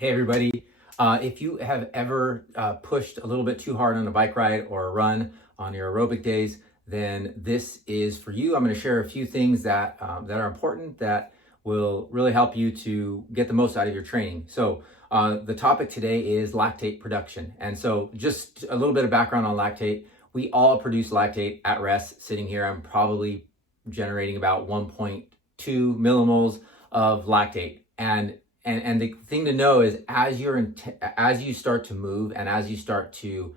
Hey everybody, if you have ever pushed a little bit too hard on a bike ride or a run on your aerobic days, then this is for you. I'm going to share a few things that are important that will really help you to get the most out of your training. So the topic today is lactate production. And so just a little bit of background on lactate. We all produce lactate at rest. Sitting here, I'm probably generating about 1.2 millimoles of lactate. And the thing to know is as you start to move and as you start to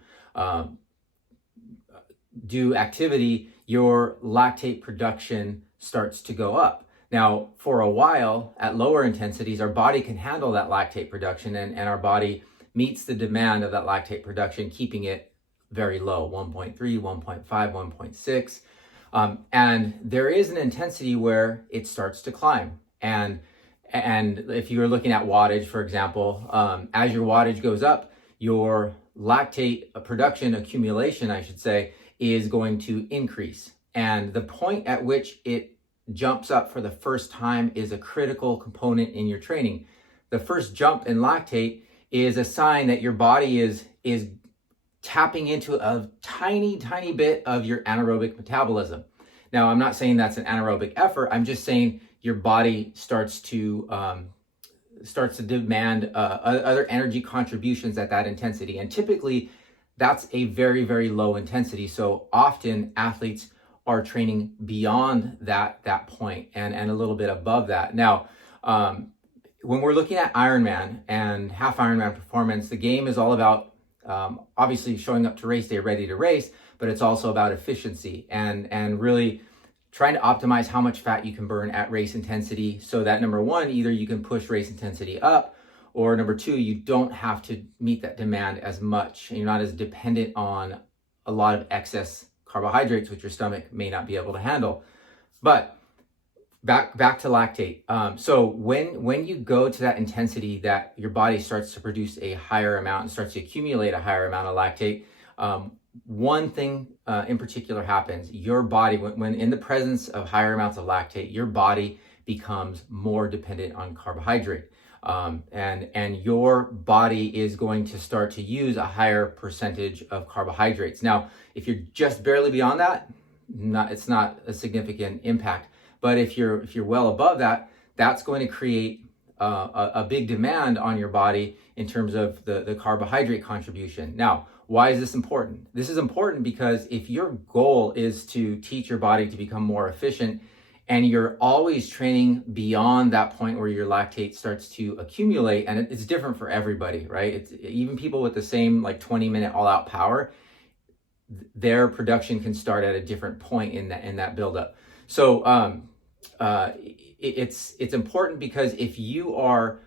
do activity, your lactate production starts to go up. Now, for a while at lower intensities, our body can handle that lactate production and our body meets the demand of that lactate production, keeping it very low, 1.3, 1.5, 1.6. And there is an intensity where it starts to climb. And if you're looking at wattage, for example, as your wattage goes up, your lactate production accumulation, I should say, is going to increase. And the point at which it jumps up for the first time is a critical component in your training. The first jump in lactate is a sign that your body is tapping into a tiny, tiny bit of your anaerobic metabolism. Now, I'm not saying that's an anaerobic effort. I'm just saying your body starts to demand other energy contributions at that intensity. And typically, that's a very, very low intensity. So often athletes are training beyond that point and a little bit above that. Now, when we're looking at Ironman and half Ironman performance, the game is all about obviously showing up to race day ready to race, but it's also about efficiency and really trying to optimize how much fat you can burn at race intensity so that number one, either you can push race intensity up, or number two, you don't have to meet that demand as much. You're not as dependent on a lot of excess carbohydrates, which your stomach may not be able to handle. But back to lactate. So when you go to that intensity that your body starts to produce a higher amount and starts to accumulate a higher amount of lactate, one thing in particular happens. Your body, when in the presence of higher amounts of lactate, your body becomes more dependent on carbohydrate. And your body is going to start to use a higher percentage of carbohydrates. Now, if you're just barely beyond that, it's not a significant impact. But if you're well above that, that's going to create a big demand on your body in terms of the carbohydrate contribution. Now, why is this important? This is important because if your goal is to teach your body to become more efficient and you're always training beyond that point where your lactate starts to accumulate, and it's different for everybody, right? It's even people with the same 20-minute all-out power, their production can start at a different point in that buildup. So it's important because if you are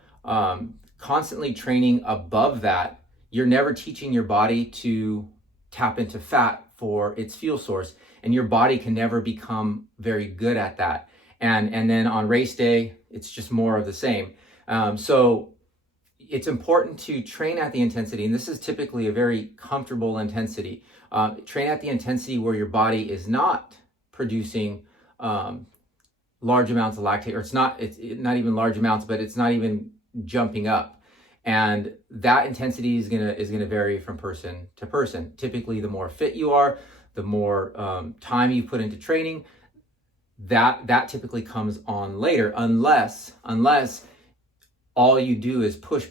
constantly training above that, you're never teaching your body to tap into fat for its fuel source, and your body can never become very good at that. And then on race day, it's just more of the same. So it's important to train at the intensity, and this is typically a very comfortable intensity. Train at the intensity where your body is not producing large amounts of lactate, or it's not even large amounts, but it's not even jumping up. And that intensity is gonna vary from person to person. Typically, the more fit you are, the more time you put into training, that typically comes on later, unless all you do is push,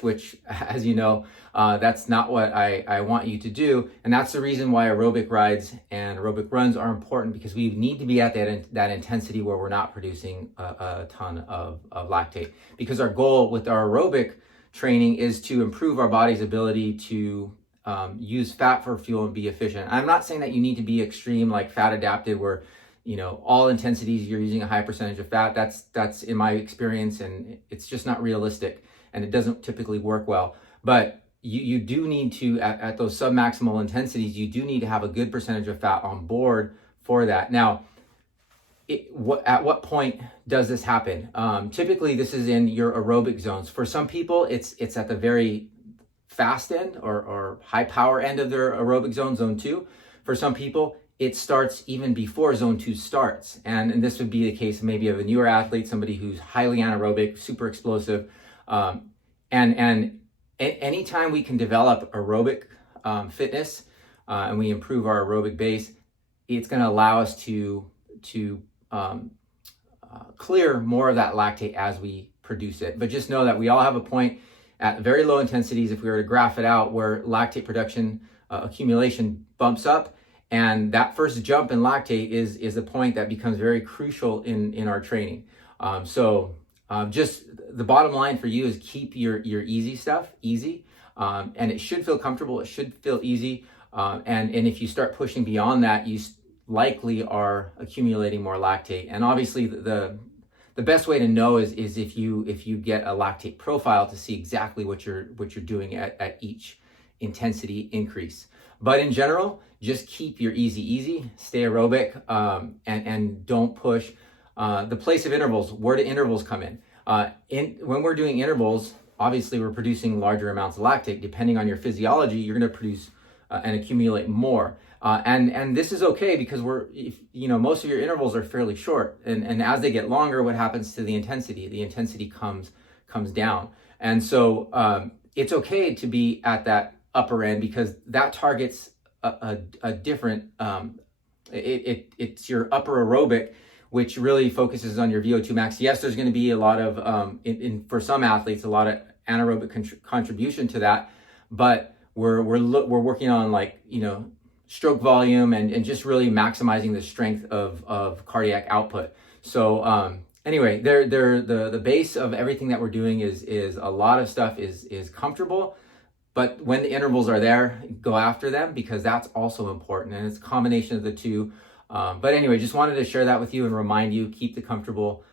which, as you know, that's not what I want you to do. And that's the reason why aerobic rides and aerobic runs are important, because we need to be at that intensity where we're not producing a ton of lactate. Because our goal with our aerobic training is to improve our body's ability to use fat for fuel and be efficient. I'm not saying that you need to be extreme, like fat adapted, where all intensities you're using a high percentage of fat. That's in my experience, and it's just not realistic, and it doesn't typically work well. But you do need to, at those submaximal intensities, you do need to have a good percentage of fat on board for that. Now, at what point does this happen? Typically, this is in your aerobic zones. For some people, it's at the very fast end or high power end of their aerobic zone, zone 2. For some people, it starts even before zone 2 starts. And this would be the case maybe of a newer athlete, somebody who's highly anaerobic, super explosive. Anytime we can develop aerobic fitness and we improve our aerobic base, it's going to allow us to clear more of that lactate as we produce it. But just know that we all have a point at very low intensities, if we were to graph it out, where lactate production accumulation bumps up, and that first jump in lactate is a point that becomes very crucial in our training. Just the bottom line for you is keep your easy stuff easy, and it should feel comfortable. It should feel easy, and if you start pushing beyond that, you likely are accumulating more lactate. And obviously, the best way to know is if you get a lactate profile to see exactly what you're doing at each intensity increase. But in general, just keep your easy, stay aerobic, and don't push. The place of intervals, where do intervals come in? When we're doing intervals, obviously we're producing larger amounts of lactate. Depending on your physiology, you're going to produce and accumulate more. And this is okay because most of your intervals are fairly short, and as they get longer, what happens to the intensity? The intensity comes down, and so it's okay to be at that upper end because that targets a different. It's your upper aerobic, which really focuses on your VO2 max. Yes, there's going to be a lot of for some athletes a lot of anaerobic contribution to that, but we're working on stroke volume and just really maximizing the strength of cardiac output. So anyway, the base of everything that we're doing is a lot of stuff is comfortable, but when the intervals are there, go after them because that's also important, and it's a combination of the two. But anyway, just wanted to share that with you and remind you, keep the comfortable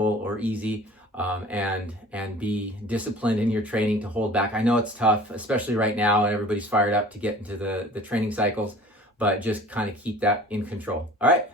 or easy, and be disciplined in your training to hold back. I know it's tough, especially right now, and everybody's fired up to get into the training cycles, but just kind of keep that in control. All right.